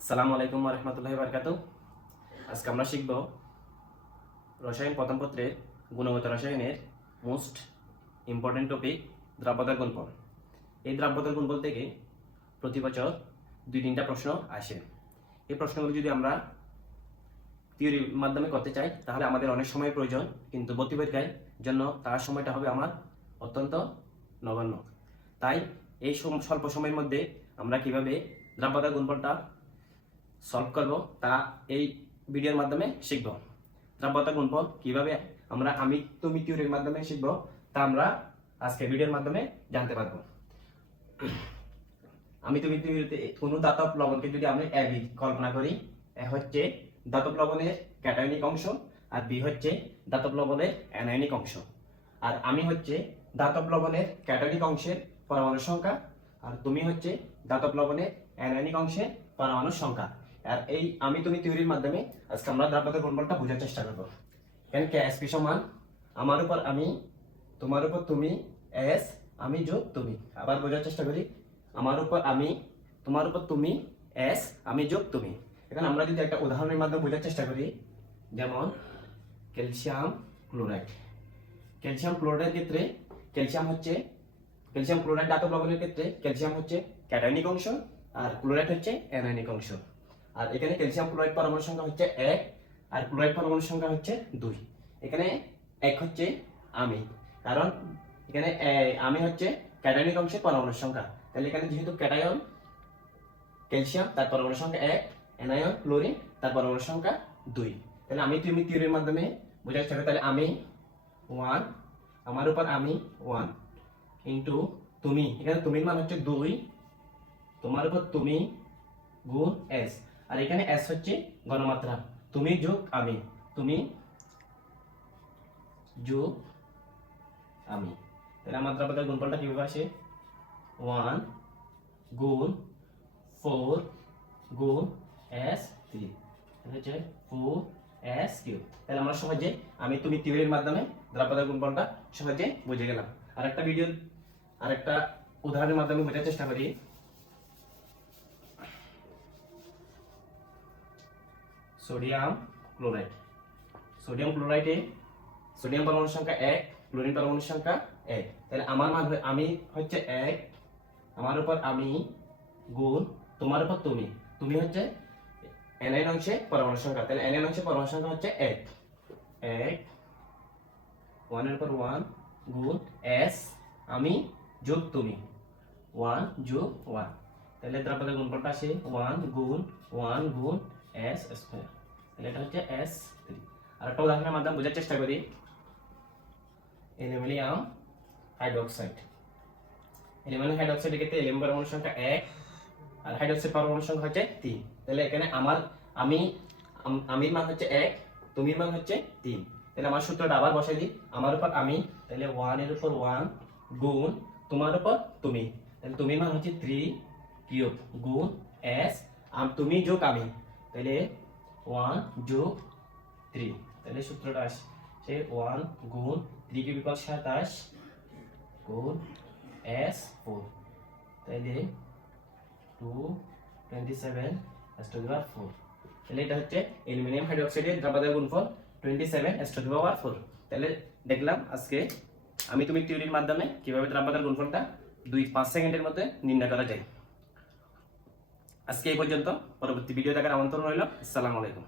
আসসালামু আলাইকুম ওয়া রাহমাতুল্লাহি ওয়া বারাকাতুহু। আজকে আমরা শিখব রসায়ন প্রথম পত্রের গুণগত রসায়নের মোস্ট ইম্পর্টেন্ট টপিক দ্রব্যতার গুণফল। এই দ্রব্যতার গুণফল থেকে প্রতি বছর 2-3টা প্রশ্ন আসে। এই প্রশ্নগুলো যদি আমরা থিওরির মাধ্যমে করতে চাই তাহলে আমাদের অনেক সময় প্রয়োজন, কিন্তু ভর্তি পরীক্ষার জন্য তার সময়টা হবে আমার অত্যন্ত নগণ্য। তাই এই স্বল্প সময়ের মধ্যে আমরা কিভাবে দ্রব্যতার গুণফলটা সলভ করব তা এই ভিডিওর মাধ্যমে শিখব। দ্রব্যতার গুণফল কিভাবে আমি তুমি থিওরির মাধ্যমে শিখব তা আমরা আজকে ভিডিওর মাধ্যমে জানতে পারবো। আমি তুমি থিওরিতে কোনো ধাতব লবণকে যদি আমি এ বি কল্পনা করি, এ হচ্ছে ধাতব লবণের ক্যাটায়নিক অংশ আর বি হচ্ছে ধাতব লবণের অ্যানায়নিক অংশ, আর আমি হচ্ছে ধাতব লবণের ক্যাটায়নিক অংশের পরমাণুর সংখ্যা আর তুমি হচ্ছে ধাতব লবণের অ্যানায়নিক অংশের পরমাণুর সংখ্যা। আর এই আমি তুমি থিওরির মাধ্যমে আজকে আমরা দ্রব্যতার গুণফলটা বোঝার চেষ্টা করব। এখানে KSP সমান আমার উপর আমি, তোমার উপর তুমি, এস আমি যোগ তুমি। আবার বোঝার চেষ্টা করি, আমার উপর আমি, তোমার উপর তুমি, এস আমি যোগ তুমি। এখানে আমরা যদি একটা উদাহরণের মাধ্যমে বোঝার চেষ্টা করি, যেমন ক্যালসিয়াম ক্লোরাইড। ক্যালসিয়াম ক্লোরাইডের ক্ষেত্রে ক্যালসিয়াম ক্লোরাইড ধাতব লবণের ক্ষেত্রে ক্যালসিয়াম হচ্ছে ক্যাটায়নিক অংশ আর ক্লোরাইড হচ্ছে অ্যানায়নিক অংশ। আর এখানে ক্যালসিয়াম ক্লোরাইড পরমাণু সংখ্যা হচ্ছে 1 আর ক্লোরাইড পরমাণু সংখ্যা হচ্ছে 2। এখানে 1 হচ্ছে আমি, কারণ এখানে আমি হচ্ছে ক্যাটায়নিক অংশের পরমাণুর সংখ্যা। তাহলে এখানে যেহেতু ক্যাটায়ন ক্যালসিয়াম তার পরমাণু সংখ্যা 1, অ্যানায়ন ক্লোরিন তার পরমাণু সংখ্যা 2। তাহলে আমি তুমি থিওরির মাধ্যমে বোঝার চেষ্টা করি। তাহলে আমি 1, আমার উপর আমি 1 ইনটু তুমি, এখানে তুমির মান হচ্ছে 2, তোমার উপর তুমি গুণ এস, আর এখানে এস হচ্ছে ঘনমাত্রা, তুমি যোগ আমি, তুমি যোগ আমি। তাহলে আমার দ্রব্যতার গুণফলটা কিভাবে আসে? 1 গুণ 4 গুণ s 3, এটা হচ্ছে 4s কিউব। তাহলে আমরা সহজে আমি তুমি থিওরির মাধ্যমে দ্রব্যতার গুণফলটা সহজে বুঝে গেলাম। আরেকটা উদাহরণের মাধ্যমে বোঝার চেষ্টা করি। Sodium chloride. সোডিয়াম ক্লোরাইডে সোডিয়াম পরমাণুর সংখ্যা 1, ক্লোরিন পরমাণুর সংখ্যা 1। তাহলে আমার মান আমি হচ্ছে 1, আমার উপর আমি গুণ তোমার উপর তুমি, তুমি হচ্ছে এনআইন অংশে পরমাণুর সংখ্যা। তাহলে এনআইন অংশে পরমাণুর সংখ্যা হচ্ছে 1, 1 এর উপর 1 গুণ s আমি যোগ তুমি, 1 যোগ 1। তাহলে দ্রব্যতার গুণফলটা আসে 1 গুণ s স্কয়ার। তাহলে এটা হচ্ছে s3। আর একটা উদাহরণের মাধ্যমে বোঝার চেষ্টা করি। Aluminium hydroxide. অ্যালুমিনিয়াম হাইড্রোক্সাইডের ক্ষেত্রে অ্যালুমিনিয়াম পরমাণুর সংখ্যা 1 আর হাইড্রোক্সাইড পরমাণুর সংখ্যা হচ্ছে 3। তাহলে এখানে আমির মান হচ্ছে 1, তুমির মান হচ্ছে 3। তাহলে আমার সূত্রটা আবার বসাই দিই। আমার উপর আমি, তাহলে 1 এর উপর 1 গুণ তোমার উপর তুমি, তাহলে তুমির মান হচ্ছে 3 কিউব গুণ s তুমি যোগ আমি, তাহলে 1 যোগ 3। তাহলে সূত্রটা আসে 1 গুণ 3 কিউব ইকুয়াল 27 গুণ s4, তাহলে 227 s to the power 4। তাহলে এটা হচ্ছে অ্যালুমিনিয়াম হাইড্রোক্সাইডের দ্রব্যতার গুণফল 27 s to the power 4। তাহলে দেখলাম আজকে আমি তুমি থিওরির মাধ্যমে কিভাবে দ্রব্যতার গুণফলটা 2-5 সেকেন্ডের মধ্যে নির্ণয় করা যায়। আজকে এই পর্যন্ত, পরবর্তী ভিডিও দেখার আমন্ত্রণ রইল। আসসালামু আলাইকুম।